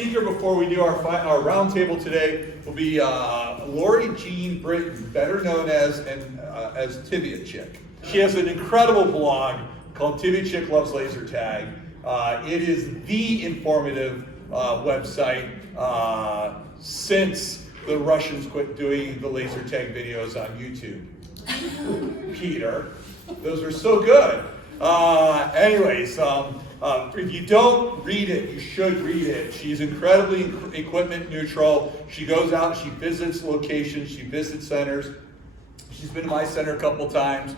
speaker before we do our roundtable today will be Laurie Jean Britton, better known as Tibia Chick. She has an incredible blog called Tibia Chick Loves Laser Tag. It is the informative website since the Russians quit doing the laser tag videos on YouTube. Peter, those are so good. Anyways, if you don't read it, you should read it. She's incredibly equipment neutral. She goes out, she visits locations, she visits centers. She's been to my center a couple times.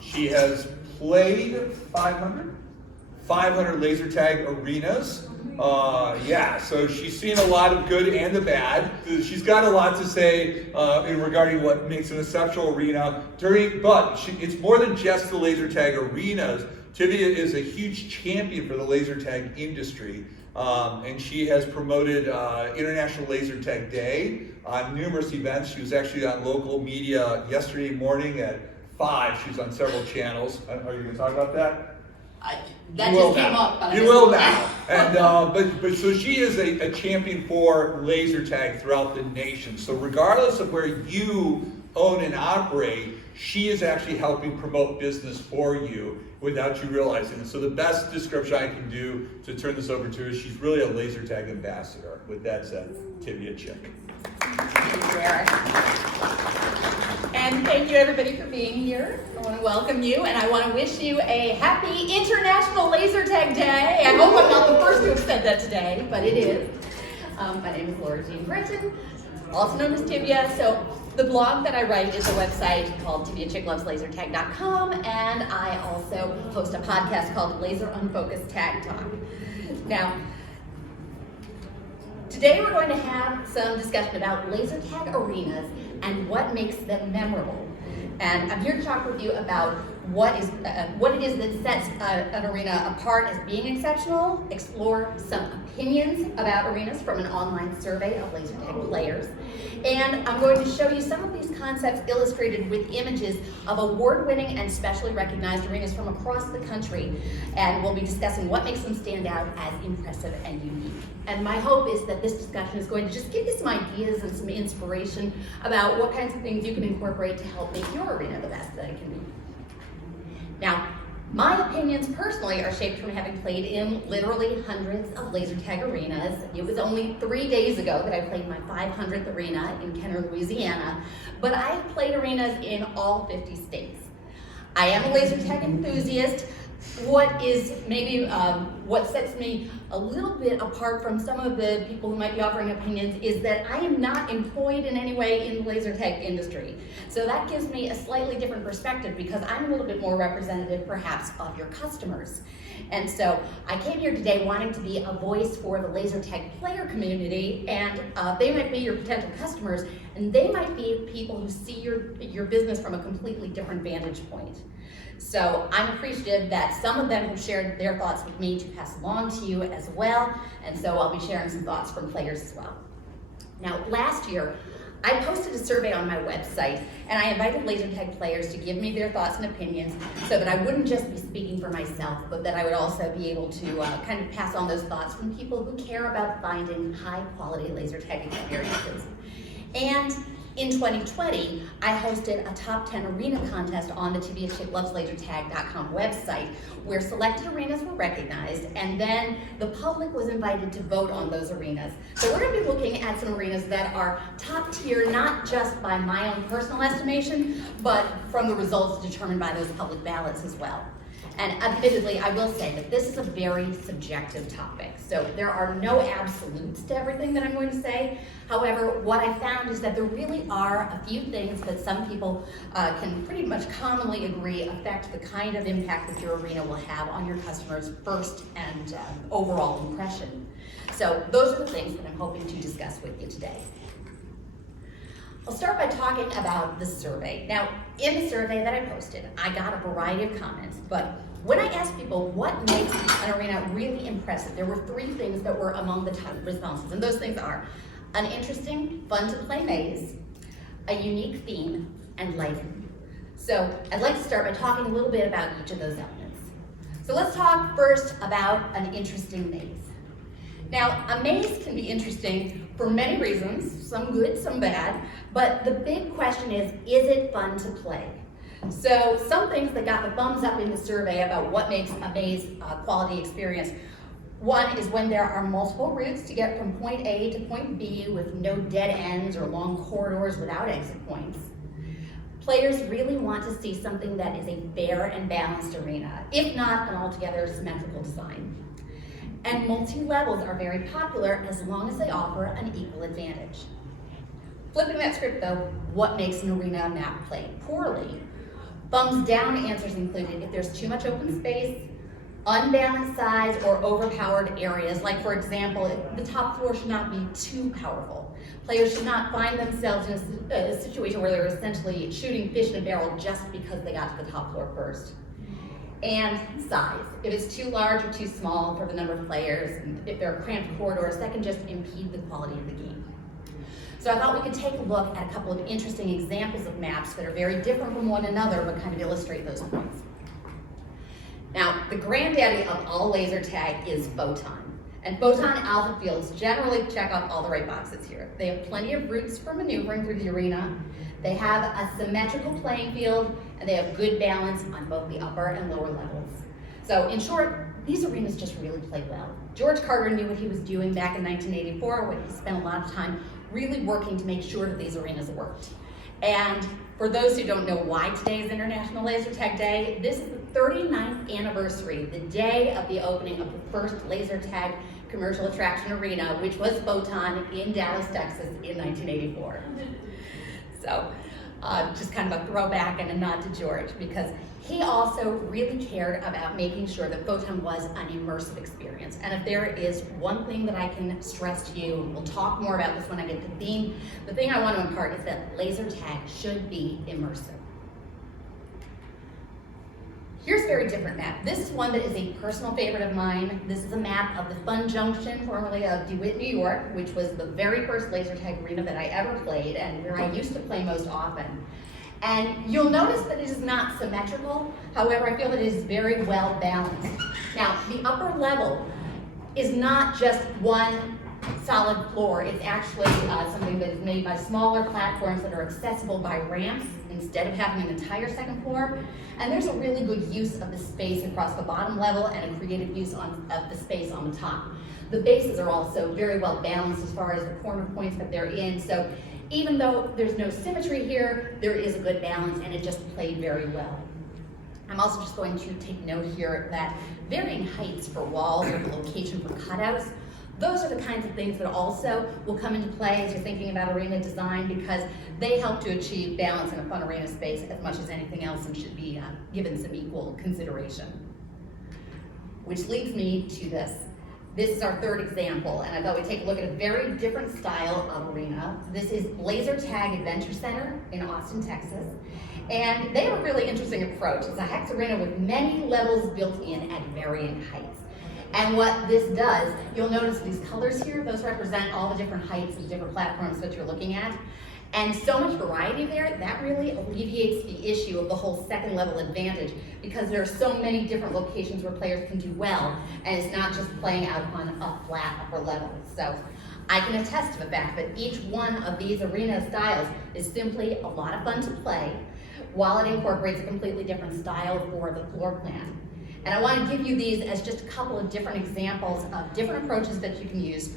She has played 500 laser tag arenas. So she's seen a lot of good and the bad. She's got a lot to say regarding what makes an exceptional arena. It's more than just the laser tag arenas. Tibia is a huge champion for the laser tag industry, and she has promoted International Laser Tag Day on numerous events. She was actually on local media yesterday morning at 5. She was on several channels. Are you going to talk about that? That just came up. You will now. And but so she is a champion for laser tag throughout the nation. So regardless of where you own and operate, she is actually helping promote business for you without you realizing it. So the best description I can do to turn this over to her is she's really a laser tag ambassador. With that said, Tibia Chick. Thank you, Eric. And thank you everybody for being here. I want to welcome you and I want to wish you a happy International Laser Tag Day. I hope I'm not the first to have said that today, but it is. My name is Laurie Jean Britton, also known as Tibia. So the blog that I write is a website called TibiaChickLovesLaserTag.com, and I also host a podcast called Laser Unfocused Tag Talk. Now, today we're going to have some discussion about laser tag arenas and what makes them memorable. And I'm here to talk with you about what it is that sets an arena apart as being exceptional, explore some opinions about arenas from an online survey of laser tag players, and I'm going to show you some of these concepts illustrated with images of award-winning and specially recognized arenas from across the country, and we'll be discussing what makes them stand out as impressive and unique. And my hope is that this discussion is going to just give you some ideas and some inspiration about what kinds of things you can incorporate to help make your arena the best that it can be. Now, my opinions personally are shaped from having played in literally hundreds of laser tag arenas. It was only 3 days ago that I played my 500th arena in Kenner, Louisiana, but I've played arenas in all 50 states. I am a laser tag enthusiast. What sets me a little bit apart from some of the people who might be offering opinions is that I am not employed in any way in the laser tag industry. So that gives me a slightly different perspective because I'm a little bit more representative perhaps of your customers. And so I came here today wanting to be a voice for the laser tag player community, and they might be your potential customers, and they might be people who see your business from a completely different vantage point. So I'm appreciative that some of them have shared their thoughts with me to pass along to you as well, and so I'll be sharing some thoughts from players as well. Now, last year, I posted a survey on my website, and I invited laser tag players to give me their thoughts and opinions so that I wouldn't just be speaking for myself, but that I would also be able to kind of pass on those thoughts from people who care about finding high-quality laser tag experiences. And in 2020, I hosted a top 10 arena contest on the TibiaChickLovesLaserTag.com website where selected arenas were recognized, and then the public was invited to vote on those arenas. So we're going to be looking at some arenas that are top tier, not just by my own personal estimation, but from the results determined by those public ballots as well. And admittedly, I will say that this is a very subjective topic. So there are no absolutes to everything that I'm going to say. However, what I found is that there really are a few things that some people can pretty much commonly agree affect the kind of impact that your arena will have on your customers' first and overall impression. So those are the things that I'm hoping to discuss with you today. I'll start by talking about the survey. Now, in the survey that I posted, I got a variety of comments, but when I asked people what makes an arena really impressive, there were 3 things that were among the top responses, and those things are an interesting, fun-to-play maze, a unique theme, and lighting. So I'd like to start by talking a little bit about each of those elements. So let's talk first about an interesting maze. Now, a maze can be interesting for many reasons, some good, some bad, but the big question is it fun to play? So some things that got the thumbs up in the survey about what makes a maze a quality experience. One is when there are multiple routes to get from point A to point B with no dead ends or long corridors without exit points. Players really want to see something that is a fair and balanced arena, if not an altogether symmetrical design. And multi-levels are very popular as long as they offer an equal advantage. Flipping that script though, what makes an arena map play poorly? Thumbs down answers included if there's too much open space, unbalanced size, or overpowered areas. Like for example, the top floor should not be too powerful. Players should not find themselves in a situation where they're essentially shooting fish in a barrel just because they got to the top floor first. And size. If it's too large or too small for the number of players, and if there are cramped corridors, that can just impede the quality of the game. So I thought we could take a look at a couple of interesting examples of maps that are very different from one another, but kind of illustrate those points. Now, the granddaddy of all laser tag is Photon. And Photon alpha fields generally check off all the right boxes here. They have plenty of routes for maneuvering through the arena. They have a symmetrical playing field, and they have good balance on both the upper and lower levels. So in short, these arenas just really play well. George Carter knew what he was doing back in 1984 when he spent a lot of time really working to make sure that these arenas worked. And for those who don't know why today is International Laser Tag Day, this is the 39th anniversary, the day of the opening of the first laser tag commercial attraction arena, which was Photon in Dallas, Texas in 1984. So just kind of a throwback and a nod to George, because he also really cared about making sure that Photon was an immersive experience. And if there is one thing that I can stress to you, and we'll talk more about this when I get to the theme, the thing I want to impart is that laser tag should be immersive. Here's a very different map. This is one that is a personal favorite of mine. This is a map of the Fun Junction, formerly of DeWitt, New York, which was the very first laser tag arena that I ever played and where I used to play most often. And you'll notice that it is not symmetrical. However, I feel that it is very well balanced. Now, the upper level is not just one solid floor. It's actually something that is made by smaller platforms that are accessible by ramps instead of having an entire second floor. And there's a really good use of the space across the bottom level and a creative use of the space on the top. The bases are also very well balanced as far as the corner points that they're in. So even though there's no symmetry here, there is a good balance and it just played very well. I'm also just going to take note here that varying heights for walls or the location for cutouts, those are the kinds of things that also will come into play as you're thinking about arena design, because they help to achieve balance in a fun arena space as much as anything else and should be given some equal consideration. Which leads me to this. This is our third example, and I thought we'd take a look at a very different style of arena. This is Laser Tag Adventure Center in Austin, Texas. And they have a really interesting approach. It's a hex arena with many levels built in at varying heights. And what this does, you'll notice these colors here, those represent all the different heights and different platforms that you're looking at. And so much variety there, that really alleviates the issue of the whole second level advantage, because there are so many different locations where players can do well, and it's not just playing out on a flat upper level. So I can attest to the fact that each one of these arena styles is simply a lot of fun to play, while it incorporates a completely different style for the floor plan. And I want to give you these as just a couple of different examples of different approaches that you can use.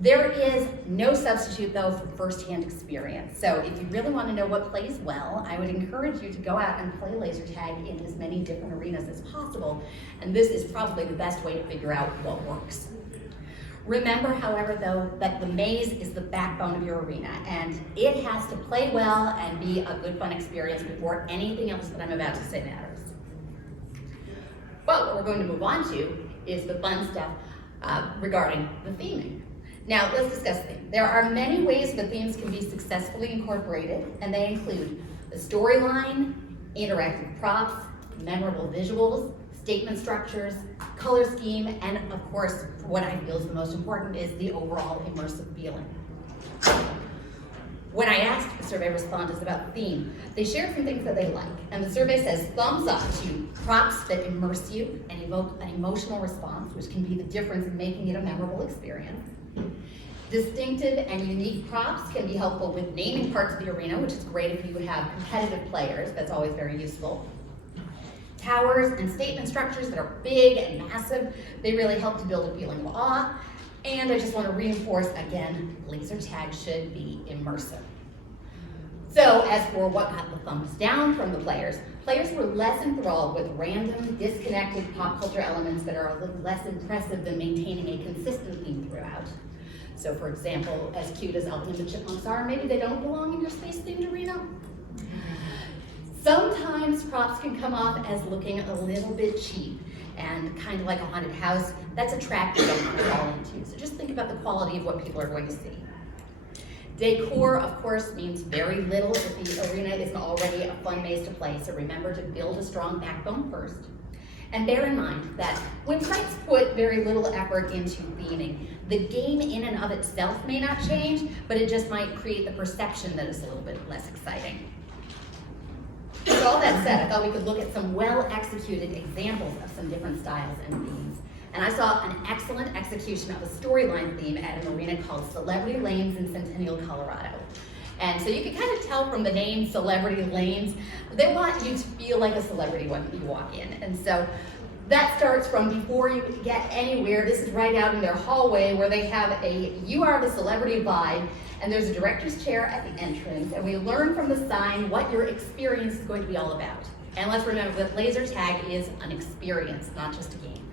There is no substitute though for first-hand experience. So if you really want to know what plays well, I would encourage you to go out and play laser tag in as many different arenas as possible. And this is probably the best way to figure out what works. Remember, however, though, that the maze is the backbone of your arena, and it has to play well and be a good fun experience before anything else that I'm about to say matters. But what we're going to move on to is the fun stuff regarding the theming. Now, let's discuss the theme. There are many ways that themes can be successfully incorporated, and they include the storyline, interactive props, memorable visuals, statement structures, color scheme, and of course, what I feel is the most important is the overall immersive feeling. When I asked the survey respondents about the theme. They shared some things that they like, and the survey says thumbs up to props that immerse you and evoke an emotional response, which can be the difference in making it a memorable experience. Distinctive and unique props can be helpful with naming parts of the arena, which is great if you have competitive players. That's always very useful. Towers and statement structures that are big and massive, they really help to build a feeling of awe. And I just want to reinforce again, laser tag should be immersive. So as for what got the thumbs down from the players were less enthralled with random, disconnected pop culture elements that are a little less impressive than maintaining a consistent theme throughout. So for example, as cute as Alvin and the Chipmunks are, maybe they don't belong in your space-themed arena. Sometimes props can come off as looking a little bit cheap and kind of like a haunted house. That's a trap you don't want to fall into. So just think about the quality of what people are going to see. Decor, of course, means very little if the arena isn't already a fun maze to play, so remember to build a strong backbone first. And bear in mind that when sites put very little effort into theming, the game in and of itself may not change, but it just might create the perception that it's a little bit less exciting. With all that said, I thought we could look at some well-executed examples of some different styles and themes. And I saw an excellent execution of a storyline theme at an arena called Celebrity Lanes in Centennial, Colorado. And so you can kind of tell from the name Celebrity Lanes, they want you to feel like a celebrity when you walk in. And so that starts from before you get anywhere. This is right out in their hallway where they have a "You Are the Celebrity" vibe, and there's a director's chair at the entrance, and we learn from the sign what your experience is going to be all about. And let's remember that laser tag is an experience, not just a game.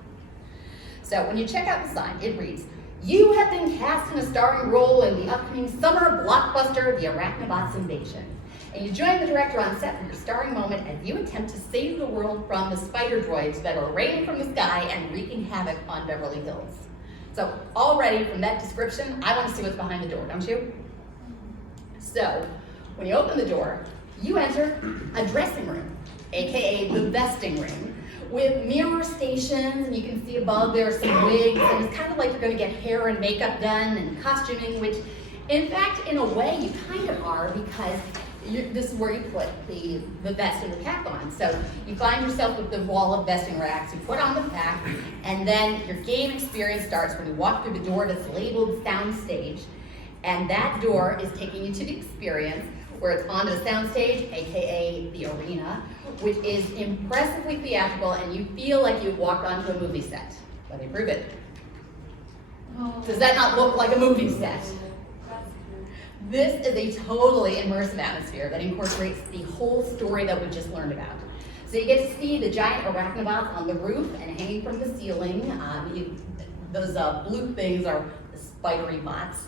So when you check out the sign, it reads, "You have been cast in a starring role in the upcoming summer blockbuster, The Arachnobots Invasion." And you join the director on set for your starring moment as you attempt to save the world from the spider droids that are raining from the sky and wreaking havoc on Beverly Hills. So already from that description, I want to see what's behind the door, don't you? So when you open the door, you enter a dressing room, AKA the vesting room, with mirror stations, and you can see above there are some wigs, and it's kind of like you're going to get hair and makeup done and costuming, which in fact, in a way, you kind of are, because this is where you put the vest and the pack on. So you find yourself with the wall of vesting racks, you put on the pack, and then your game experience starts when you walk through the door that's labeled soundstage, and that door is taking you to the experience where it's onto the soundstage, AKA the arena, which is impressively theatrical, and you feel like you've walked onto a movie set. Let me prove it. Does that not look like a movie set? This is a totally immersive atmosphere that incorporates the whole story that we just learned about. So you get to see the giant arachnobots on the roof and hanging from the ceiling. Those blue things are the spidery bots.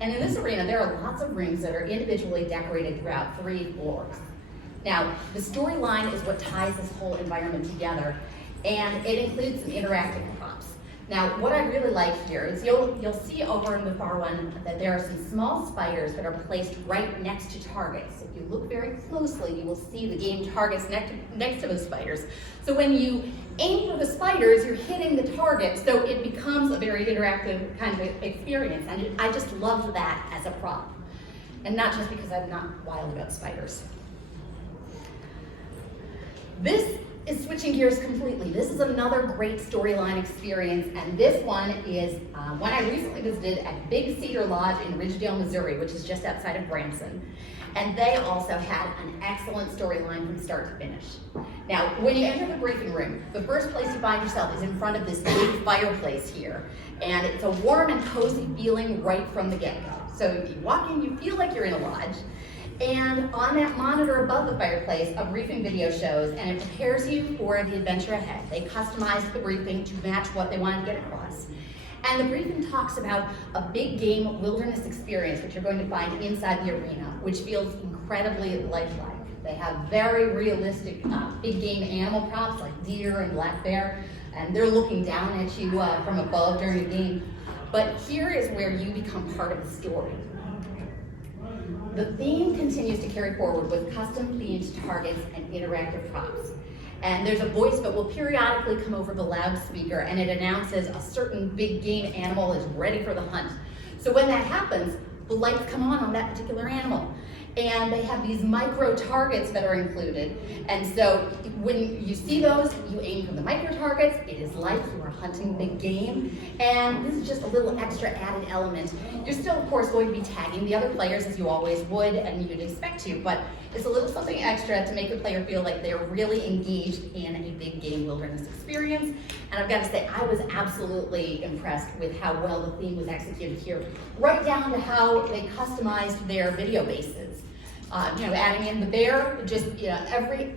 And in this arena, there are lots of rooms that are individually decorated throughout 3 floors. Now, the storyline is what ties this whole environment together, and it includes some interactive props. Now, what I really like here is you'll see over in the far one that there are some small spiders that are placed right next to targets. If you look very closely, you will see the game targets next to those spiders. So when you aim for the spiders, you're hitting the target, so it becomes a very interactive kind of experience. And I just love that as a prop. And not just because I'm not wild about spiders. This is switching gears completely. This is another great storyline experience, and this one is one I recently visited at Big Cedar Lodge in Ridgedale, Missouri, which is just outside of Branson. And they also had an excellent storyline from start to finish. Now, when you enter the briefing room, the first place you find yourself is in front of this big fireplace here, and it's a warm and cozy feeling right from the get-go. So you walk in, you feel like you're in a lodge. And on that monitor above the fireplace, a briefing video shows, and it prepares you for the adventure ahead. They customized the briefing to match what they wanted to get across. And the briefing talks about a big game wilderness experience, which you're going to find inside the arena, which feels incredibly lifelike. They have very realistic big game animal props like deer and black bear, and they're looking down at you from above during the game. But here is where you become part of the story. The theme continues to carry forward with custom themed targets and interactive props. And there's a voice that will periodically come over the loudspeaker, and it announces a certain big game animal is ready for the hunt. So when that happens, the lights come on that particular animal. And they have these micro targets that are included. And so when you see those, you aim for the micro targets. It is like you are hunting big game. And this is just a little extra added element. You're still, of course, going to be tagging the other players as you always would and you'd expect to, but it's a little something extra to make the player feel like they're really engaged in a big game wilderness experience. And I've got to say, I was absolutely impressed with how well the theme was executed here, right down to how they customized their video bases. Adding in the bear, just every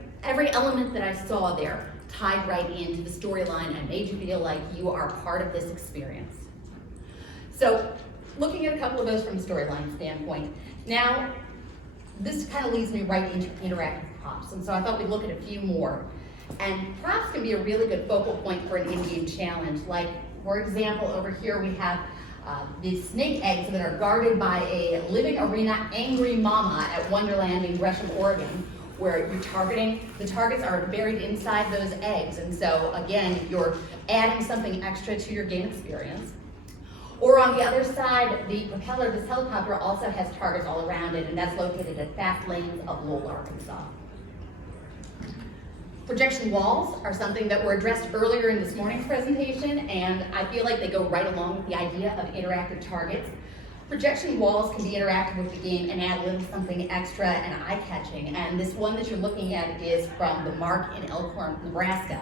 element that I saw there tied right into the storyline and made you feel like you are part of this experience. So, looking at a couple of those from a storyline standpoint, now this kind of leads me right into interactive props, and so I thought we'd look at a few more. And props can be a really good focal point for an in-game challenge. Like, for example, over here we have these snake eggs that are guarded by a living arena angry mama at Wonderland in Gresham, Oregon, where you're targeting, the targets are buried inside those eggs. And so again, you're adding something extra to your game experience. Or on the other side, the propeller of this helicopter also has targets all around it, and that's located at Fast Lanes of Lowell, Arkansas. Projection walls are something that were addressed earlier in this morning's presentation, and I feel like they go right along with the idea of interactive targets. Projection walls can be interactive with the game and add a little something extra and eye-catching, and this one that you're looking at is from the Mark in Elkhorn, Nebraska.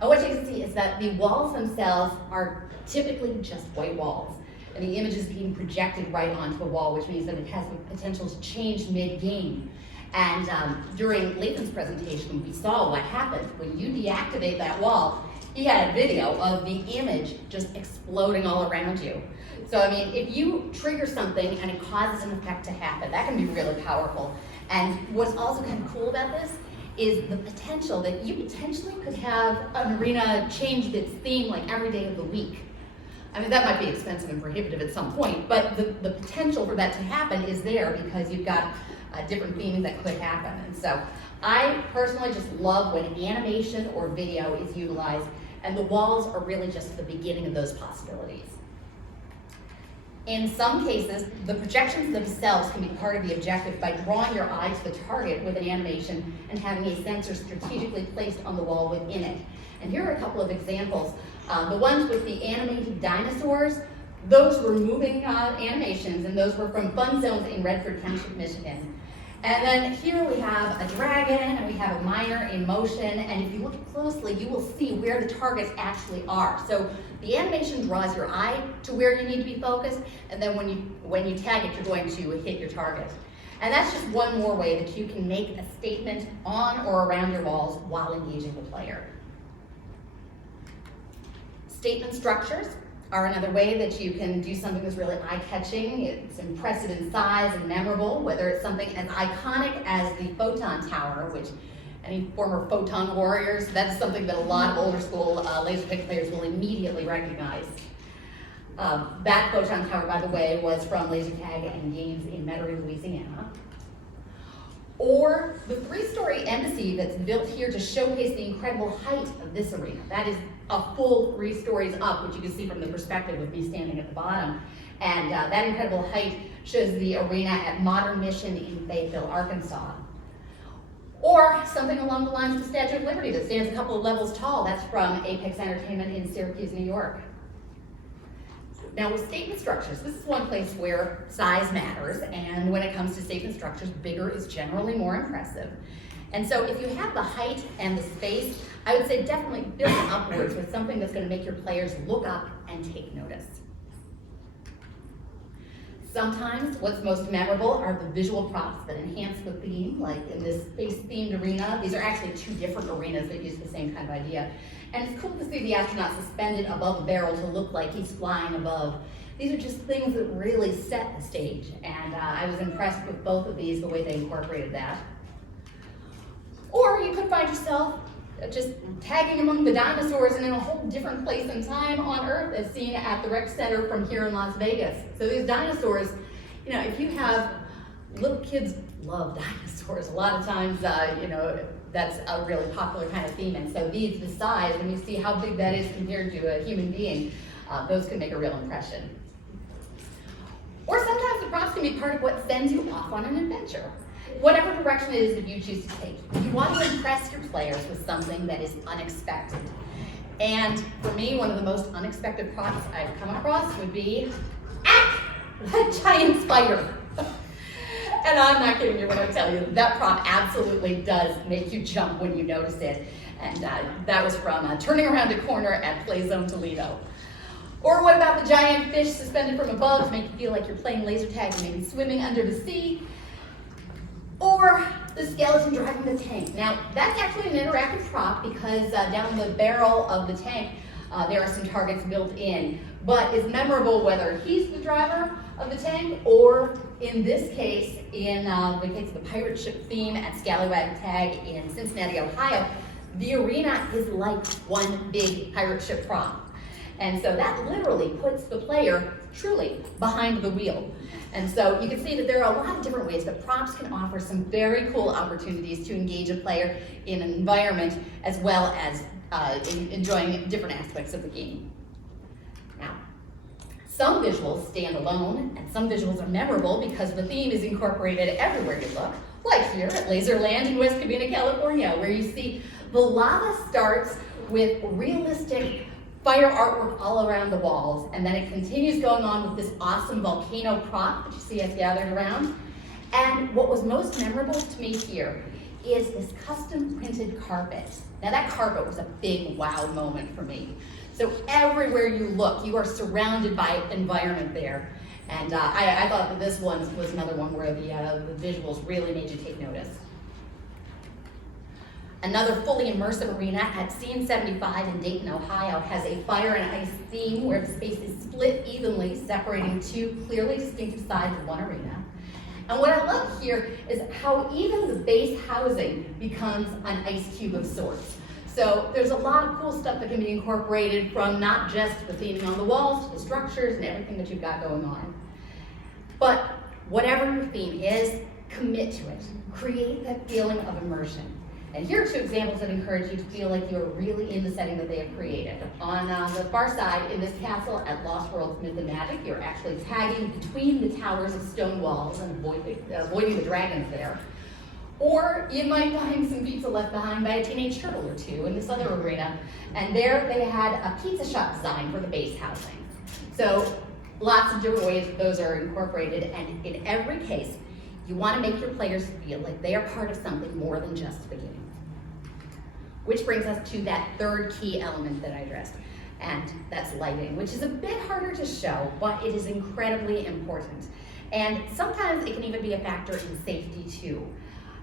And what you can see is that the walls themselves are typically just white walls, and the image is being projected right onto a wall, which means that it has the potential to change mid-game. And during Lathan's presentation, we saw what happens when you deactivate that wall. He had a video of the image just exploding all around you. So, I mean, if you trigger something and it causes an effect to happen, that can be really powerful. And what's also kind of cool about this is the potential that you potentially could have an arena change its theme like every day of the week. I mean, that might be expensive and prohibitive at some point, but the potential for that to happen is there because you've got different themes that could happen. And so I personally just love when animation or video is utilized, and the walls are really just the beginning of those possibilities. In some cases, the projections themselves can be part of the objective by drawing your eye to the target with an animation and having a sensor strategically placed on the wall within it. And here are a couple of examples. The ones with the animated dinosaurs, those were moving animations, and those were from Fun Zones in Redford Township, Michigan. And then here we have a dragon, and we have a miner in motion, and if you look closely, you will see where the targets actually are. So the animation draws your eye to where you need to be focused, and then when you tag it, you're going to hit your target. And that's just one more way that you can make a statement on or around your walls while engaging the player. Statement structures are another way that you can do something that's really eye-catching. It's impressive in size and memorable, whether it's something as iconic as the Photon Tower, which any former Photon warriors, that's something that a lot of older school Lasertag players will immediately recognize. That Photon Tower, by the way, was from Lasertag and Games in Metairie, Louisiana. Or the three-story embassy that's built here to showcase the incredible height of this arena. That is a full 3 stories up, which you can see from the perspective of me standing at the bottom. And that incredible height shows the arena at Modern Mission in Fayetteville, Arkansas. Or something along the lines of the Statue of Liberty that stands a couple of levels tall. That's from Apex Entertainment in Syracuse, New York. Now with statement structures, this is one place where size matters, and when it comes to statement structures, bigger is generally more impressive. And so if you have the height and the space, I would say definitely build upwards with something that's going to make your players look up and take notice. Sometimes what's most memorable are the visual props that enhance the theme, like in this space-themed arena. These are actually 2 different arenas that use the same kind of idea. And it's cool to see the astronaut suspended above a barrel to look like he's flying above. These are just things that really set the stage, and I was impressed with both of these, the way they incorporated that. Or you could find yourself just tagging among the dinosaurs and in a whole different place and time on Earth as seen at the rec center from here in Las Vegas. So these dinosaurs, you know, if you have little kids love dinosaurs, a lot of times, you know, that's a really popular kind of theme. And so these, the size, when you see how big that is compared to a human being, those can make a real impression. Or sometimes the props can be part of what sends you off on an adventure. Whatever direction it is that you choose to take, you want to impress your players with something that is unexpected. And for me, one of the most unexpected props I've come across would be, a giant spider. And I'm not kidding you when I tell you, that prop absolutely does make you jump when you notice it. And that was from Turning Around a Corner at Play Zone Toledo. Or what about the giant fish suspended from above to make you feel like you're playing laser tag and maybe swimming under the sea? Or the skeleton driving the tank. Now, that's actually an interactive prop because down the barrel of the tank, there are some targets built in. But it's memorable whether he's the driver of the tank or, in this case, in the case of the pirate ship theme at Scallywag Tag in Cincinnati, Ohio, the arena is like one big pirate ship prop. And so that literally puts the player truly behind the wheel. And so you can see that there are a lot of different ways that props can offer some very cool opportunities to engage a player in an environment as well as enjoying different aspects of the game. Now, some visuals stand alone and some visuals are memorable because the theme is incorporated everywhere you look, like here at Laserland in West Covina, California, where you see the lava starts with realistic fire artwork all around the walls, and then it continues going on with this awesome volcano prop that you see us gathered around. And what was most memorable to me here is this custom printed carpet. Now that carpet was a big wow moment for me. So everywhere you look, you are surrounded by environment there. And I thought that this one was another one where the visuals really made you take notice. Another fully immersive arena at Scene 75 in Dayton, Ohio has a fire and ice theme where the space is split evenly, separating two clearly distinctive sides of one arena. And what I love here is how even the base housing becomes an ice cube of sorts. So there's a lot of cool stuff that can be incorporated from not just the theming on the walls to the structures and everything that you've got going on. But whatever your theme is, commit to it. Create that feeling of immersion. And here are two examples that encourage you to feel like you're really in the setting that they have created. On the far side, in this castle at Lost World's Myth and Magic, you're actually tagging between the towers of stone walls and avoiding the dragons there. Or you might find some pizza left behind by a teenage turtle or two in this other arena. And there they had a pizza shop design for the base housing. So lots of different ways that those are incorporated, and in every case, you want to make your players feel like they are part of something more than just the game. Which brings us to that third key element that I addressed, and that's lighting, which is a bit harder to show, but it is incredibly important. And sometimes it can even be a factor in safety too.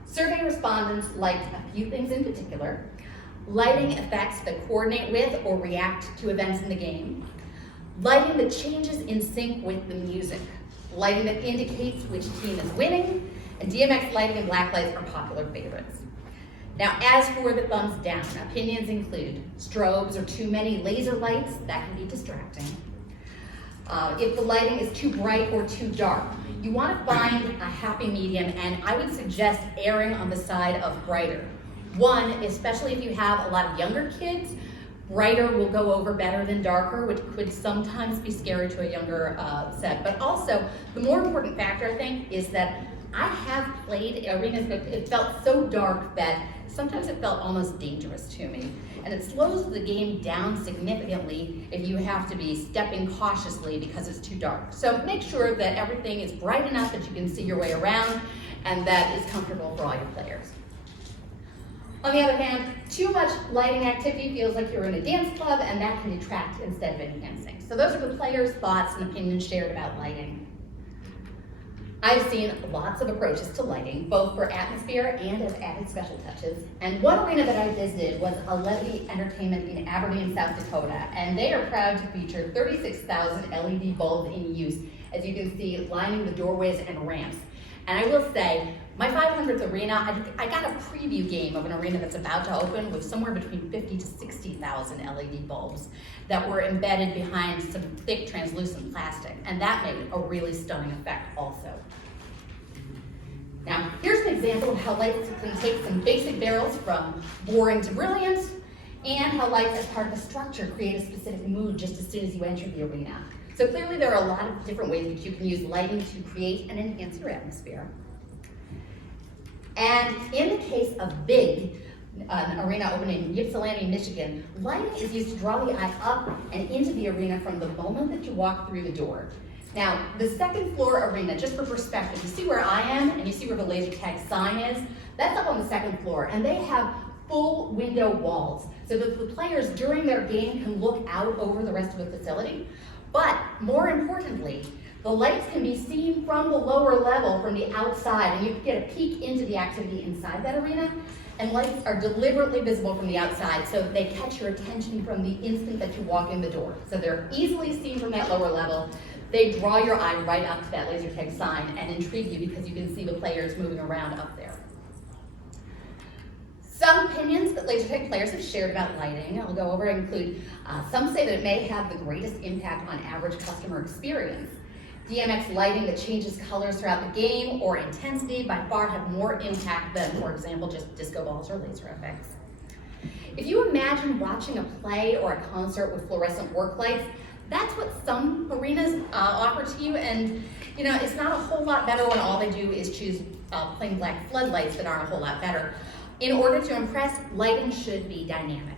Survey respondents liked a few things in particular: lighting effects that coordinate with or react to events in the game, lighting that changes in sync with the music, lighting that indicates which team is winning, and DMX lighting and black lights are popular favorites. Now, as for the thumbs down, opinions include strobes or too many laser lights, that can be distracting. If the lighting is too bright or too dark, you want to find a happy medium, and I would suggest erring on the side of brighter. One, especially if you have a lot of younger kids, brighter will go over better than darker, which could sometimes be scary to a younger set. But also, the more important factor, I think, is that I have played arenas that it felt so dark that sometimes it felt almost dangerous to me. And it slows the game down significantly if you have to be stepping cautiously because it's too dark. So make sure that everything is bright enough that you can see your way around and that is comfortable for all your players. On the other hand, too much lighting activity feels like you're in a dance club, and that can detract instead of enhancing. So those are the players' thoughts and opinions shared about lighting. I've seen lots of approaches to lighting, both for atmosphere and as added special touches. And one arena that I visited was a Levy Entertainment in Aberdeen, South Dakota, and they are proud to feature 36,000 LED bulbs in use, as you can see, lining the doorways and ramps. And I will say, my 500th arena, I got a preview game of an arena that's about to open with somewhere between 50 to 60,000 LED bulbs that were embedded behind some thick translucent plastic, and that made a really stunning effect also. Now, here's an example of how lights can take some basic barrels from boring to brilliant, and how lights as part of a structure create a specific mood just as soon as you enter the arena. So clearly there are a lot of different ways that you can use lighting to create and enhance your atmosphere. And in the case of Big, an arena open in Ypsilanti, Michigan, lighting is used to draw the eye up and into the arena from the moment that you walk through the door. Now, the second floor arena, just for perspective, you see where I am and you see where the laser tag sign is? That's up on the second floor, and they have full window walls so that the players during their game can look out over the rest of the facility. But more importantly, the lights can be seen from the lower level, from the outside, and you can get a peek into the activity inside that arena. And lights are deliberately visible from the outside so they catch your attention from the instant that you walk in the door. So they're easily seen from that lower level. They draw your eye right up to that laser tag sign and intrigue you because you can see the players moving around up there. Some opinions that laser tag players have shared about lighting, I'll go over and include, some say that it may have the greatest impact on average customer experience. DMX lighting that changes colors throughout the game or intensity by far have more impact than, for example, just disco balls or laser effects. If you imagine watching a play or a concert with fluorescent work lights, that's what some arenas offer to you, and it's not a whole lot better when all they do is choose plain black floodlights that aren't a whole lot better. In order to impress, lighting should be dynamic.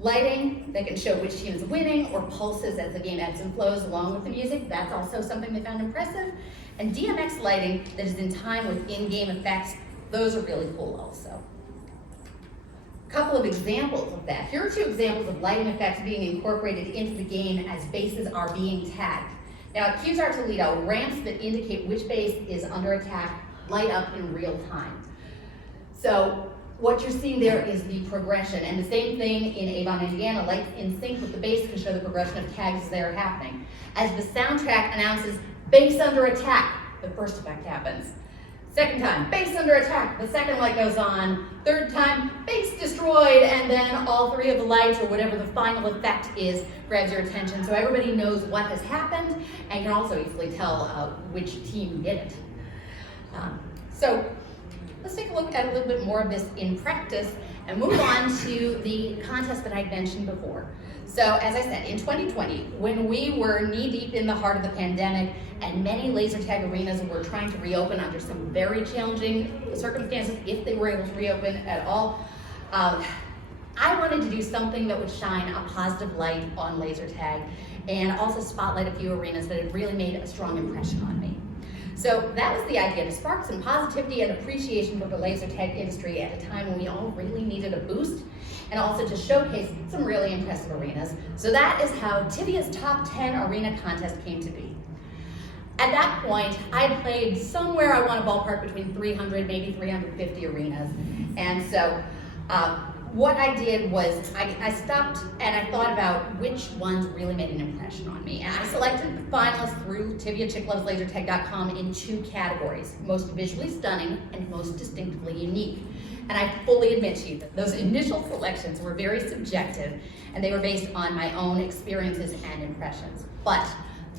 Lighting that can show which team is winning or pulses as the game ebbs and flows along with the music, that's also something they found impressive. And DMX lighting that is in time with in-game effects, those are really cool also. A couple of examples of that. Here are two examples of lighting effects being incorporated into the game as bases are being tagged. Now at Qzar Toledo, ramps that indicate which base is under attack light up in real time. So what you're seeing there is the progression, and the same thing in Avon, Indiana, lights in sync with the base can show the progression of tags as they're happening. As the soundtrack announces base under attack, the first effect happens. Second time, base under attack, the second light goes on. Third time, base destroyed, and then all three of the lights, or whatever the final effect is, grabs your attention. So everybody knows what has happened, and can also easily tell which team did it. So let's take a look at a little bit more of this in practice and move on to the contest that I mentioned before. So as I said, in 2020, when we were knee-deep in the heart of the pandemic and many laser tag arenas were trying to reopen under some very challenging circumstances, if they were able to reopen at all, I wanted to do something that would shine a positive light on laser tag and also spotlight a few arenas that had really made a strong impression on me. So that was the idea, to spark some positivity and appreciation for the laser tag industry at a time when we all really needed a boost, and also to showcase some really impressive arenas. So that is how Tivia's Top 10 Arena Contest came to be. At that point, I had played somewhere, I want to ballpark between 300, maybe 350 arenas. And so what I did was I stopped and I thought about which ones really made an impression on me. And I selected the finalists through TiviaChickLovesLaserTag.com in two categories: most visually stunning and most distinctively unique. And I fully admit to you that those initial selections were very subjective and they were based on my own experiences and impressions. But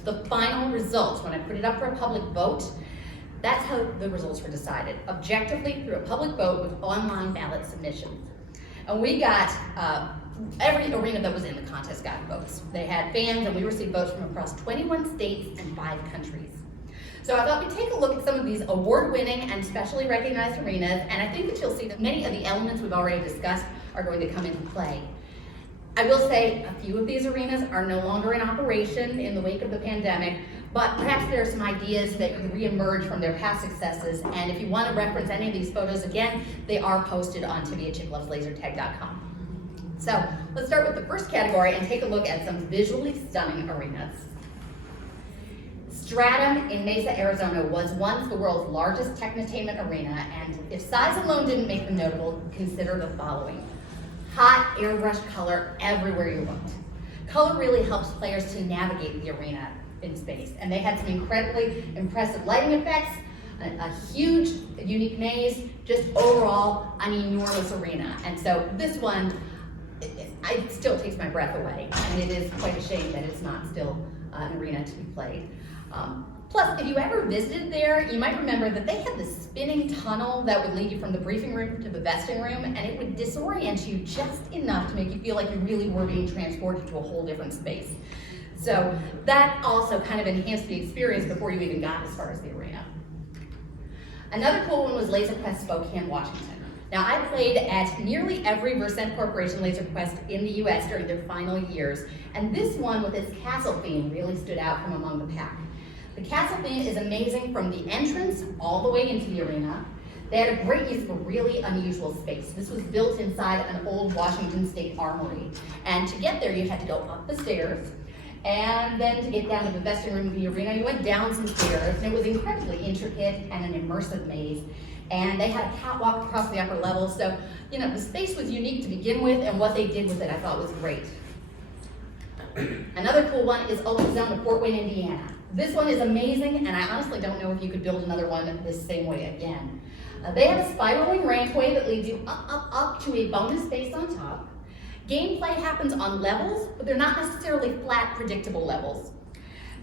the final results, when I put it up for a public vote, that's how the results were decided, objectively through a public vote with online ballot submissions. And we got, every arena that was in the contest got votes. They had fans, and we received votes from across 21 states and 5 countries. So I thought we'd take a look at some of these award-winning and specially recognized arenas, and I think that you'll see that many of the elements we've already discussed are going to come into play. I will say a few of these arenas are no longer in operation in the wake of the pandemic, but perhaps there are some ideas that could reemerge from their past successes, and if you want to reference any of these photos, again, they are posted on TiviaChickLovesLaserTag.com. So let's start with the first category and take a look at some visually stunning arenas. Stratum in Mesa, Arizona was once the world's largest technotainment arena, and if size alone didn't make them notable, consider the following. Hot airbrush color everywhere you looked. Color really helps players to navigate the arena in space, and they had some incredibly impressive lighting effects, a huge, unique maze, just overall an enormous arena. And so this one, it still takes my breath away, and it is quite a shame that it's not still an arena to be played. Plus, if you ever visited there, you might remember that they had this spinning tunnel that would lead you from the briefing room to the vesting room, and it would disorient you just enough to make you feel like you really were being transported to a whole different space. So that also kind of enhanced the experience before you even got as far as the arena. Another cool one was Laser Quest Spokane, Washington. Now, I played at nearly every Versent Corporation Laser Quest in the US during their final years, and this one with its castle theme really stood out from among the pack. The castle theme is amazing from the entrance all the way into the arena. They had a great use of a really unusual space. This was built inside an old Washington State armory, and to get there, you had to go up the stairs, and then to get down to the vestry room of the arena, you went down some stairs, and it was incredibly intricate and an immersive maze. And they had a catwalk across the upper level, so the space was unique to begin with, and what they did with it I thought was great. Another cool one is Ultra Zone of Fort Wayne, Indiana. This one is amazing, and I honestly don't know if you could build another one this same way again. They have a spiraling rampway that leads you up to a bonus space on top. Gameplay happens on levels, but they're not necessarily flat, predictable levels.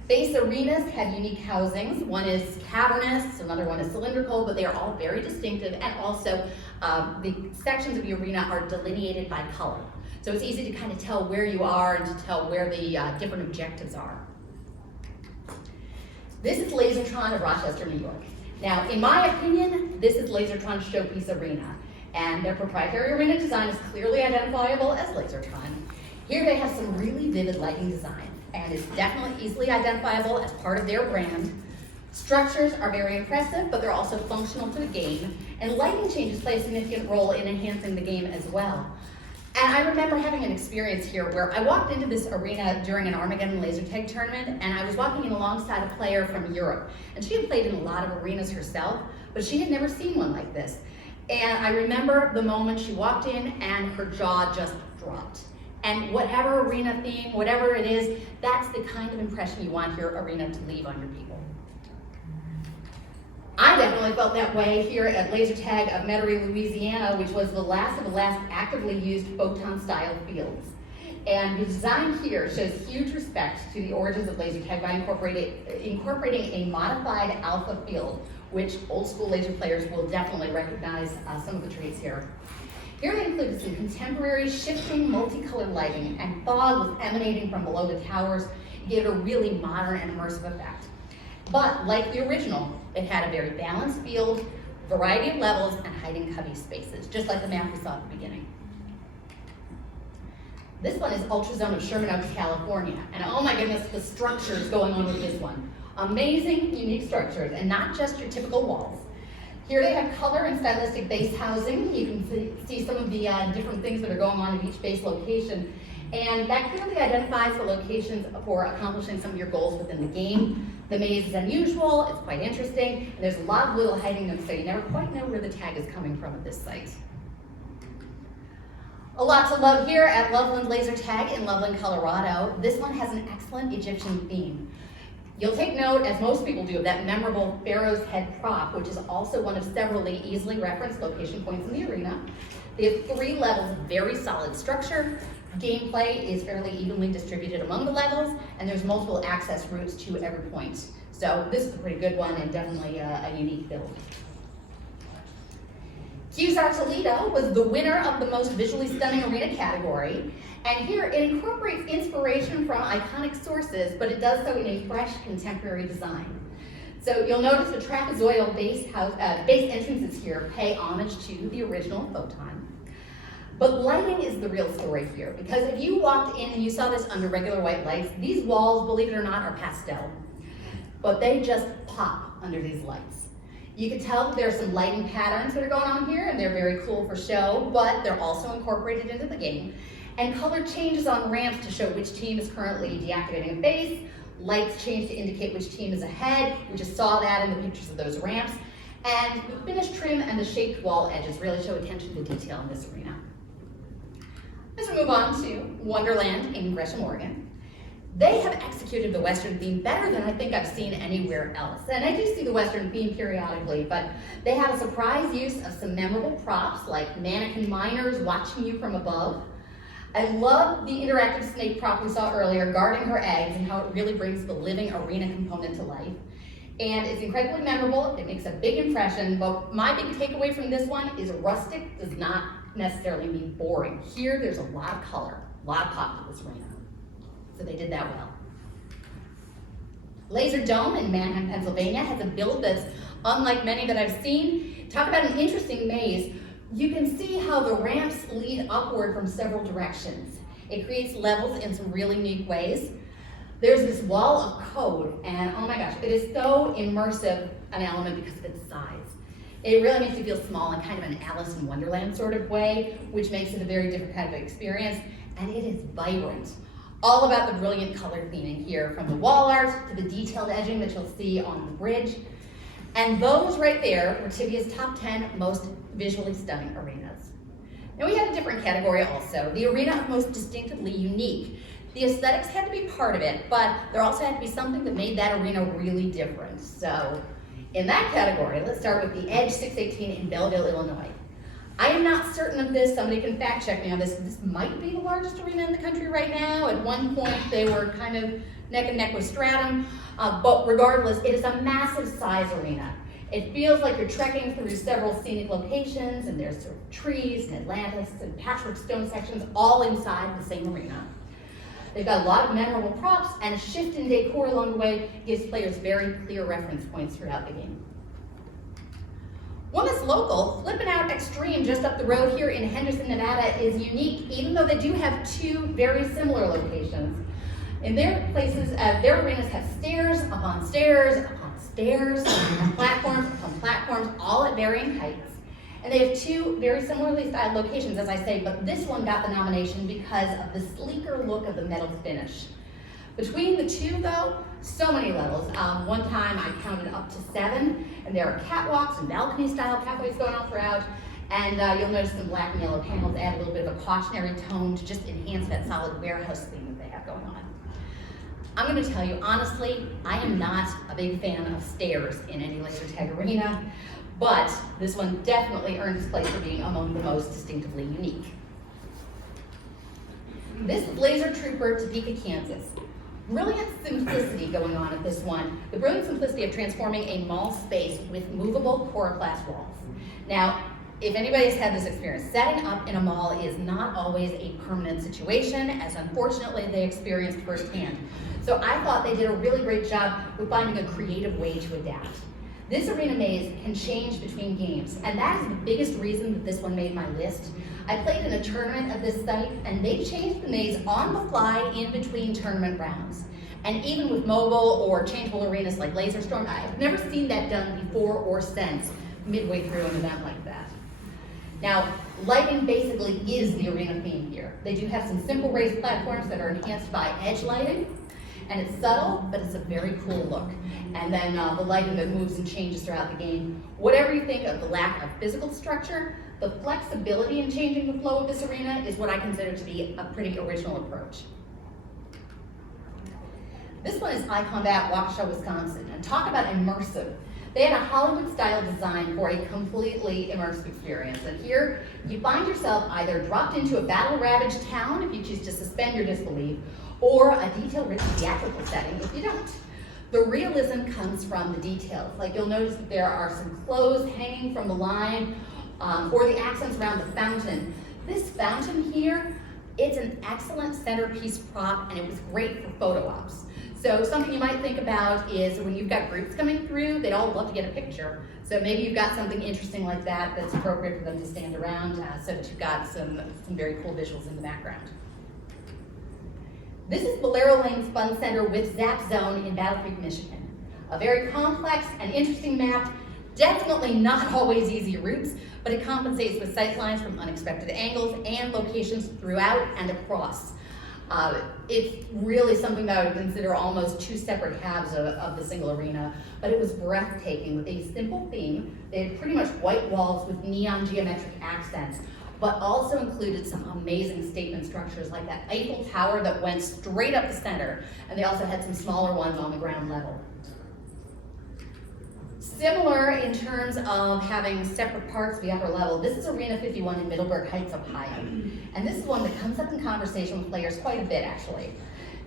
Base arenas have unique housings. One is cavernous, another one is cylindrical, but they are all very distinctive, and also the sections of the arena are delineated by color. So it's easy to kind of tell where you are and to tell where the different objectives are. This is Lasertron of Rochester, New York. Now, in my opinion, this is Lasertron's showpiece arena, and their proprietary arena design is clearly identifiable as Lasertron. Here they have some really vivid lighting design, and it's definitely easily identifiable as part of their brand. Structures are very impressive, but they're also functional to the game, and lighting changes play a significant role in enhancing the game as well. And I remember having an experience here where I walked into this arena during an Armageddon laser tag tournament, and I was walking in alongside a player from Europe, and she had played in a lot of arenas herself, but she had never seen one like this. And I remember the moment she walked in and her jaw just dropped. And whatever arena theme, whatever it is, that's the kind of impression you want your arena to leave on your people. I definitely felt that way here at Laser Tag of Metairie, Louisiana, which was the last of the last actively used photon-style fields. And the design here shows huge respect to the origins of laser tag by incorporating a modified alpha field, which old school laser players will definitely recognize some of the traits here. Here they included some contemporary shifting multicolored lighting, and fog was emanating from below the towers. It gave it a really modern and immersive effect. But like the original, it had a very balanced field, variety of levels, and hiding cubby spaces, just like the map we saw at the beginning. This one is Ultra Zone of Sherman Oaks, California, and oh my goodness, the structures going on with this one. Amazing, unique structures, and not just your typical walls. Here they have color and stylistic base housing. You can see some of the different things that are going on in each base location, and that clearly identifies the locations for accomplishing some of your goals within the game. The maze is unusual, it's quite interesting, and there's a lot of little hiding nooks, so you never quite know where the tag is coming from at this site. A lot to love here at Loveland Laser Tag in Loveland, Colorado. This one has an excellent Egyptian theme. You'll take note, as most people do, of that memorable Pharaoh's head prop, which is also one of several easily referenced location points in the arena. They have 3 levels of very solid structure. Gameplay is fairly evenly distributed among the levels, and there's multiple access routes to every point. So this is a pretty good one and definitely a unique build. QSAR Toledo was the winner of the most visually stunning arena category, and here it incorporates inspiration from iconic sources, but it does so in a fresh contemporary design. So you'll notice the trapezoidal base entrances here pay homage to the original Photon. But lighting is the real story here, because if you walked in and you saw this under regular white lights, these walls, believe it or not, are pastel, but they just pop under these lights. You can tell that there are some lighting patterns that are going on here, and they're very cool for show, but they're also incorporated into the game. And color changes on ramps to show which team is currently deactivating a base. Lights change to indicate which team is ahead. We just saw that in the pictures of those ramps. And the finished trim and the shaped wall edges really show attention to detail in this arena. As we move on to Wonderland in Gresham, Oregon. They have executed the Western theme better than I think I've seen anywhere else. And I do see the Western theme periodically, but they have a surprise use of some memorable props like mannequin miners watching you from above. I love the interactive snake prop we saw earlier, guarding her eggs, and how it really brings the living arena component to life. And it's incredibly memorable, it makes a big impression, but my big takeaway from this one is rustic does not necessarily mean boring. Here, there's a lot of color, a lot of pop to this arena. So they did that well. Laser Dome in Manheim, Pennsylvania has a build that's unlike many that I've seen. Talk about an interesting maze. You can see how the ramps lead upward from several directions. It creates levels in some really unique ways. There's this wall of code, and oh my gosh, it is so immersive an element because of its size. It really makes you feel small in kind of an Alice in Wonderland sort of way, which makes it a very different kind of experience, and it is vibrant. All about the brilliant color theming here, from the wall art to the detailed edging that you'll see on the bridge. And those right there were Tibia's top 10 most visually stunning arenas. Now we had a different category also, the arena of most distinctively unique. The aesthetics had to be part of it, but there also had to be something that made that arena really different. So in that category, let's start with the Edge 618 in Belleville, Illinois. I am not certain of this, somebody can fact check me on this. This might be the largest arena in the country right now. At one point, they were kind of neck and neck with Stratum, but regardless, it is a massive size arena. It feels like you're trekking through several scenic locations, and there's sort of trees and Atlantis and patchwork stone sections all inside the same arena. They've got a lot of memorable props, and a shift in decor along the way gives players very clear reference points throughout the game. One that's local, Flippin' Out Extreme, just up the road here in Henderson, Nevada, is unique, even though they do have two very similar locations. In their places, their arenas have stairs upon stairs upon stairs, and platforms upon platforms, all at varying heights. And they have two very similarly styled locations, as I say, but this one got the nomination because of the sleeker look of the metal finish. Between the two, though, so many levels. One time I counted up to 7, and there are catwalks and balcony-style pathways going on throughout, and you'll notice the black and yellow panels add a little bit of a cautionary tone to just enhance that solid warehouse theme that they have going on. I'm going to tell you, honestly, I am not a big fan of stairs in any laser tag arena, but this one definitely earned its place for being among the most distinctively unique. This Laser Trooper, Topeka, Kansas. Brilliant simplicity going on at this one. The brilliant simplicity of transforming a mall space with movable coroplast walls. Now, if anybody's had this experience, setting up in a mall is not always a permanent situation, as unfortunately they experienced firsthand. So I thought they did a really great job with finding a creative way to adapt. This arena maze can change between games, and that is the biggest reason that this one made my list. I played in a tournament at this site, and they changed the maze on the fly in between tournament rounds. And even with mobile or changeable arenas like Laser Storm, I've never seen that done before or since midway through an event like that. Now, lighting basically is the arena theme here. They do have some simple raised platforms that are enhanced by edge lighting, and it's subtle, but it's a very cool look. And then the lighting that moves and changes throughout the game. Whatever you think of the lack of physical structure, the flexibility in changing the flow of this arena is what I consider to be a pretty original approach. This one is iCombat, Waukesha, Wisconsin, and talk about immersive. They had a Hollywood-style design for a completely immersive experience. And here, you find yourself either dropped into a battle-ravaged town if you choose to suspend your disbelief, or a detail-rich theatrical setting if you don't. The realism comes from the details. Like you'll notice that there are some clothes hanging from the line, or the accents around the fountain. This fountain here, it's an excellent centerpiece prop, and it was great for photo ops. So something you might think about is when you've got groups coming through, they'd all love to get a picture. So maybe you've got something interesting like that that's appropriate for them to stand around so that you've got some very cool visuals in the background. This is Bolero Lane's Fun Center with Zap Zone in Battle Creek, Michigan. A very complex and interesting map, definitely not always easy routes, but it compensates with sight lines from unexpected angles and locations throughout and across. It's really something that I would consider almost two separate halves of the single arena, but it was breathtaking with a simple theme. They had pretty much white walls with neon geometric accents, but also included some amazing statement structures like that Eiffel Tower that went straight up the center, and they also had some smaller ones on the ground level. Similar in terms of having separate parts of the upper level, this is Arena 51 in Middleburg Heights, Ohio. And this is one that comes up in conversation with players quite a bit, actually.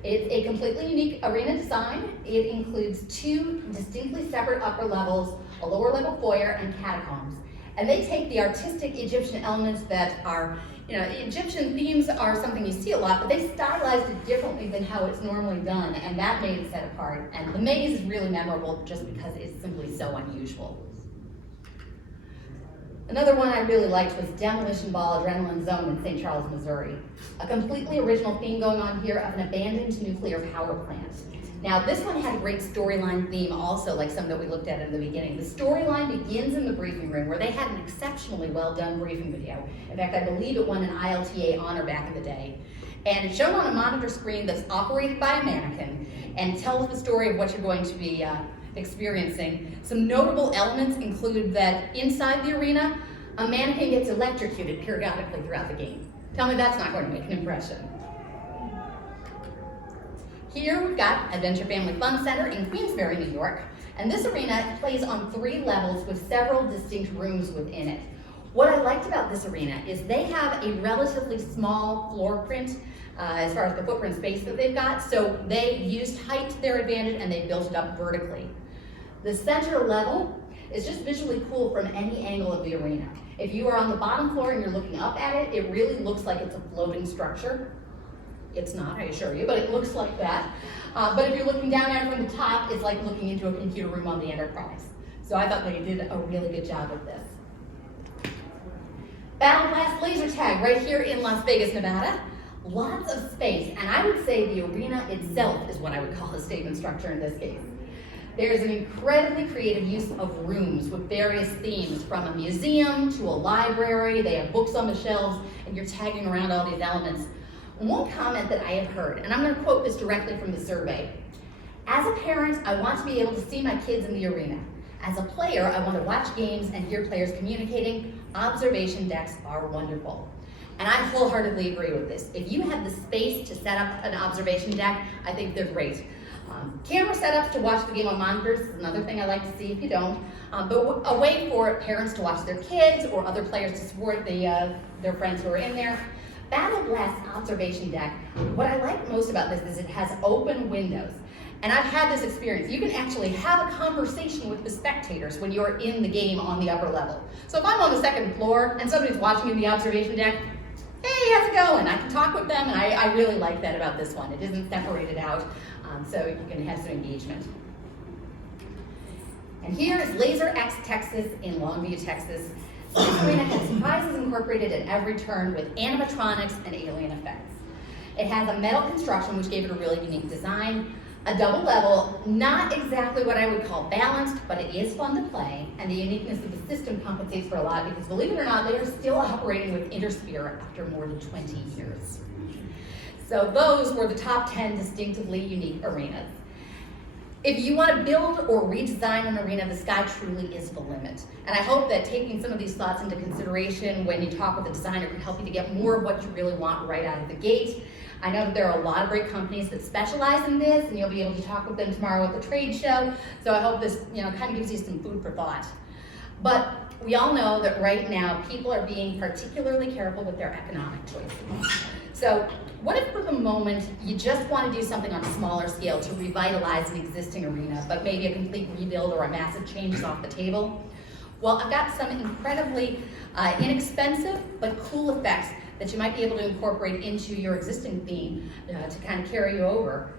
It's a completely unique arena design. It includes two distinctly separate upper levels, a lower level foyer, and catacombs. And they take the artistic Egyptian elements that are, Egyptian themes are something you see a lot, but they stylized it differently than how it's normally done, and that made it set apart. And the maze is really memorable just because it's simply so unusual. Another one I really liked was Demolition Ball Adrenaline Zone in St. Charles, Missouri. A completely original theme going on here of an abandoned nuclear power plant. Now, this one had a great storyline theme also, like some that we looked at in the beginning. The storyline begins in the briefing room, where they had an exceptionally well done briefing video. In fact, I believe it won an ILTA honor back in the day. And it's shown on a monitor screen that's operated by a mannequin and tells the story of what you're going to be experiencing. Some notable elements include that inside the arena, a mannequin gets electrocuted periodically throughout the game. Tell me that's not going to make an impression. Here we've got Adventure Family Fun Center in Queensbury, New York, and this arena plays on 3 levels with several distinct rooms within it. What I liked about this arena is they have a relatively small floor print as far as the footprint space that they've got, so they used height to their advantage and they built it up vertically. The center level is just visually cool from any angle of the arena. If you are on the bottom floor and you're looking up at it, it really looks like it's a floating structure. It's not, I assure you, but it looks like that. But if you're looking down at it from the top, it's like looking into a computer room on the Enterprise. So I thought they did a really good job with this. Battle Blast Laser Tag right here in Las Vegas, Nevada. Lots of space, and I would say the arena itself is what I would call a statement structure in this case. There's an incredibly creative use of rooms with various themes, from a museum to a library. They have books on the shelves, and you're tagging around all these elements. One comment that I have heard, and I'm going to quote this directly from the survey. As a parent, I want to be able to see my kids in the arena. As a player, I want to watch games and hear players communicating. Observation decks are wonderful. And I wholeheartedly agree with this. If you have the space to set up an observation deck, I think they're great. Camera setups to watch the game on monitors is another thing I like to see if you don't. But a way for parents to watch their kids or other players to support their friends who are in there. Battle Blast Observation Deck, what I like most about this is it has open windows. And I've had this experience. You can actually have a conversation with the spectators when you're in the game on the upper level. So if I'm on the 2nd floor and somebody's watching in the observation deck, hey, how's it going? I can talk with them, and I really like that about this one. It isn't separated out, so you can have some engagement. And here is Laser X Texas in Longview, Texas. This arena has prizes incorporated at every turn with animatronics and alien effects. It has a metal construction which gave it a really unique design, a double level, not exactly what I would call balanced, but it is fun to play, and the uniqueness of the system compensates for a lot because, believe it or not, they are still operating with Intersphere after more than 20 years. So those were the top 10 distinctively unique arenas. If you want to build or redesign an arena, the sky truly is the limit. And I hope that taking some of these thoughts into consideration when you talk with a designer could help you to get more of what you really want right out of the gate. I know that there are a lot of great companies that specialize in this, and you'll be able to talk with them tomorrow at the trade show. So I hope this kind of gives you some food for thought. But we all know that right now people are being particularly careful with their economic choices. So what if for the moment you just want to do something on a smaller scale to revitalize an existing arena, but maybe a complete rebuild or a massive change is off the table? Well, I've got some incredibly inexpensive but cool effects that you might be able to incorporate into your existing theme to kind of carry you over.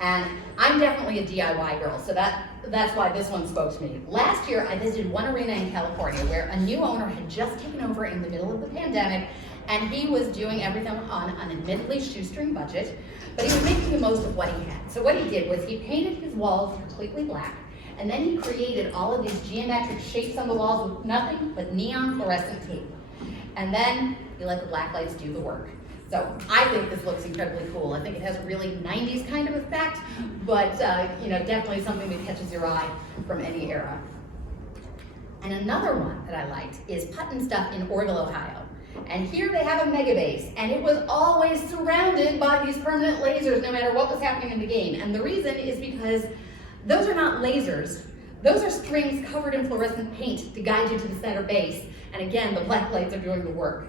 And I'm definitely a DIY girl, so that's why this one spoke to me. Last year, I visited one arena in California where a new owner had just taken over in the middle of the pandemic, and he was doing everything on an admittedly shoestring budget, but he was making the most of what he had. So what he did was he painted his walls completely black, and then he created all of these geometric shapes on the walls with nothing but neon fluorescent tape. And then he let the black lights do the work. So I think this looks incredibly cool. I think it has a really 90s kind of effect, but definitely something that catches your eye from any era. And another one that I liked is Putnam Stuff in Orville, Ohio. And here they have a mega base, and it was always surrounded by these permanent lasers no matter what was happening in the game. And the reason is because those are not lasers. Those are strings covered in fluorescent paint to guide you to the center base. And again, the black lights are doing the work.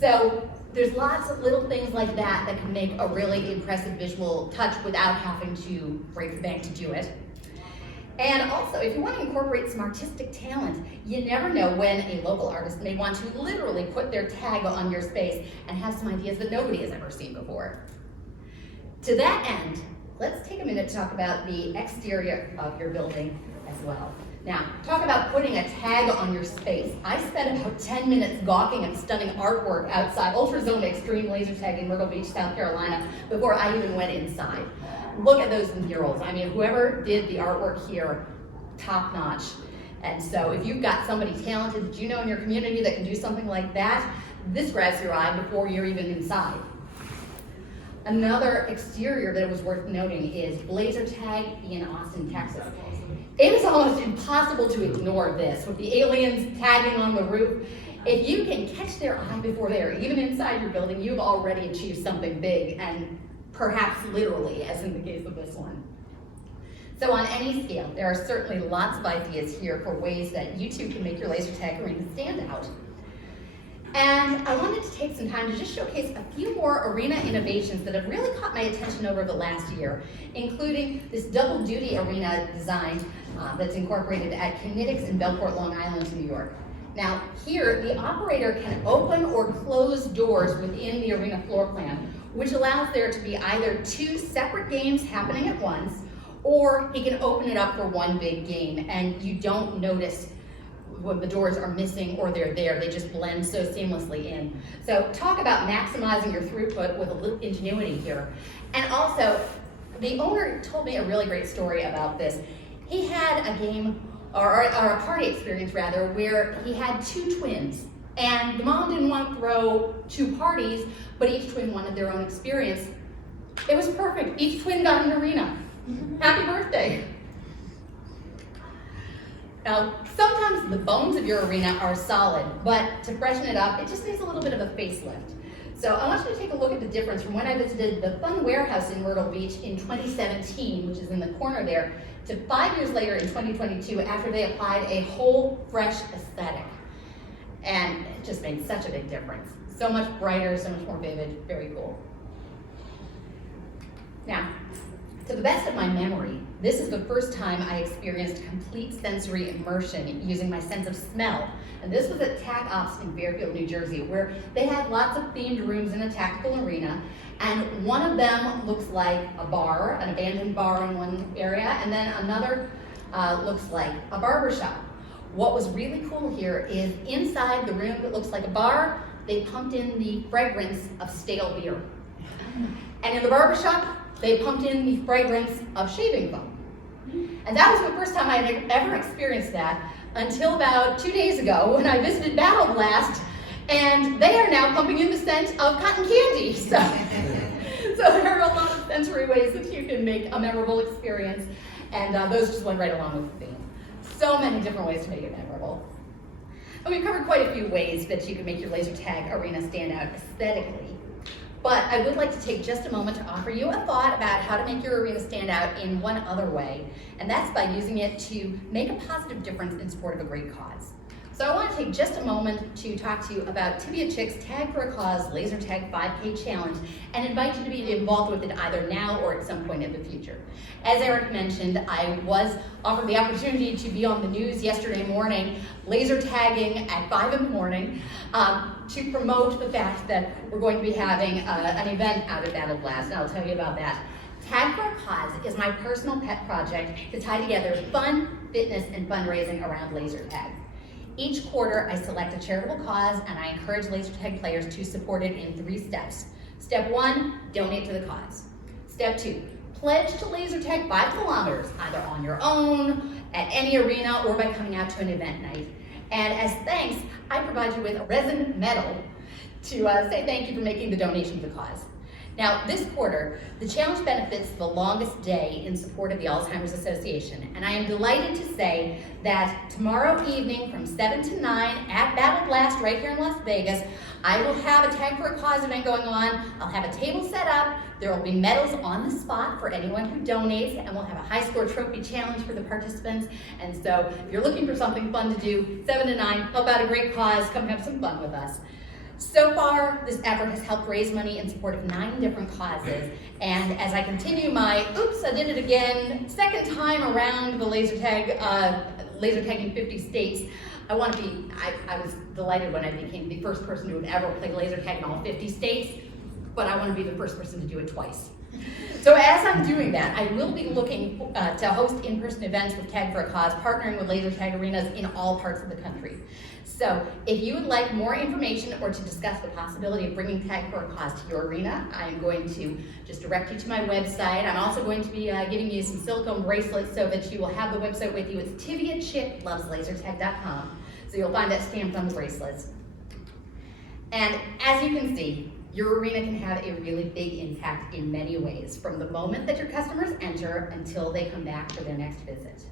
So there's lots of little things like that that can make a really impressive visual touch without having to break the bank to do it. And also, if you want to incorporate some artistic talent, you never know when a local artist may want to literally put their tag on your space and have some ideas that nobody has ever seen before. To that end, let's take a minute to talk about the exterior of your building as well. Now, talk about putting a tag on your space. I spent about 10 minutes gawking at stunning artwork outside Ultrazone Extreme Laser Tag in Myrtle Beach, South Carolina, before I even went inside. Look at those murals. I mean, whoever did the artwork here, top notch. And so if you've got somebody talented that you know in your community that can do something like that, this grabs your eye before you're even inside. Another exterior that was worth noting is Laser Tag in Austin, Texas. It is almost impossible to ignore this, with the aliens tagging on the roof. If you can catch their eye before they are even inside your building, you've already achieved something big, and perhaps literally, as in the case of this one. So on any scale, there are certainly lots of ideas here for ways that you too can make your laser tag arena stand out. And I wanted to take some time to just showcase a few more arena innovations that have really caught my attention over the last year, including this double duty arena design that's incorporated at Kinetics in Bellport, Long Island, New York. Now here, the operator can open or close doors within the arena floor plan, which allows there to be either two separate games happening at once, or he can open it up for one big game, and you don't notice when the doors are missing or they're there. They just blend so seamlessly in. So talk about maximizing your throughput with a little ingenuity here. And also, the owner told me a really great story about this. He had a game, or a party experience rather, where he had two twins. And the mom didn't want to throw two parties, but each twin wanted their own experience. It was perfect. Each twin got an arena. Happy birthday. Now, sometimes the bones of your arena are solid, but to freshen it up, it just needs a little bit of a facelift. So I want you to take a look at the difference from when I visited the Fun Warehouse in Myrtle Beach in 2017, which is in the corner there, to 5 years later in 2022 after they applied a whole fresh aesthetic. And it just made such a big difference. So much brighter, so much more vivid, very cool. Now, to the best of my memory, this is the first time I experienced complete sensory immersion using my sense of smell. And this was at TAC Ops in Fairfield, New Jersey, where they had lots of themed rooms in a tactical arena. And one of them looks like a bar, an abandoned bar in one area, and then another looks like a barber shop. What was really cool here is inside the room that looks like a bar, they pumped in the fragrance of stale beer. And in the barber shop, they pumped in the fragrance of shaving foam. And that was the first time I had ever experienced that until about 2 days ago when I visited Battle Blast, and they are now pumping in the scent of cotton candy. So there are a lot of sensory ways that you can make a memorable experience, and those just went right along with the theme. So many different ways to make it memorable. And we've covered quite a few ways that you can make your laser tag arena stand out aesthetically. But I would like to take just a moment to offer you a thought about how to make your arena stand out in one other way, and that's by using it to make a positive difference in support of a great cause. So I want to take just a moment to talk to you about Tibia Chick's Tag for a Cause Laser Tag 5K Challenge and invite you to be involved with it either now or at some point in the future. As Eric mentioned, I was offered the opportunity to be on the news yesterday morning, laser tagging at 5 in the morning, to promote the fact that we're going to be having an event out at Battle Blast, and I'll tell you about that. Tag for a Cause is my personal pet project to tie together fun, fitness, and fundraising around laser tag. Each quarter, I select a charitable cause and I encourage laser tag players to support it in 3 steps. Step 1, donate to the cause. Step 2, pledge to laser tag 5 kilometers, either on your own, at any arena, or by coming out to an event night. And as thanks, I provide you with a resin medal to say thank you for making the donation to the cause. Now, this quarter, the challenge benefits the longest day in support of the Alzheimer's Association, and I am delighted to say that tomorrow evening from 7 to 9 at Battle Blast right here in Las Vegas, I will have a Tag for a Cause event going on. I'll have a table set up. There will be medals on the spot for anyone who donates, and we'll have a high score trophy challenge for the participants. And so if you're looking for something fun to do, 7 to 9, help out a great cause, come have some fun with us. So far, this effort has helped raise money in support of 9 different causes. And as I continue my, oops, I did it again, second time around the laser tagging 50 states, I was delighted when I became the first person who had ever played laser tag in all 50 states, but I want to be the first person to do it twice. So as I'm doing that, I will be looking to host in-person events with Tag for a Cause, partnering with laser tag arenas in all parts of the country. So if you would like more information or to discuss the possibility of bringing Tag for a Cause to your arena, I'm going to just direct you to my website. I'm also going to be giving you some silicone bracelets so that you will have the website with you. It's TiviaChipLovesLaserTag.com. So you'll find that stamped on the bracelets. And as you can see, your arena can have a really big impact in many ways, from the moment that your customers enter until they come back for their next visit.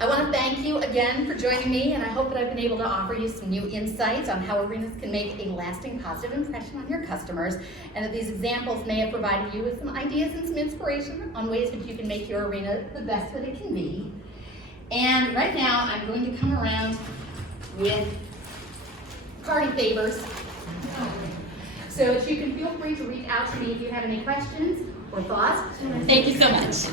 I want to thank you again for joining me, and I hope that I've been able to offer you some new insights on how arenas can make a lasting positive impression on your customers, and that these examples may have provided you with some ideas and some inspiration on ways that you can make your arena the best that it can be. And right now, I'm going to come around with party favors, so that you can feel free to reach out to me if you have any questions or thoughts. Thank you so much.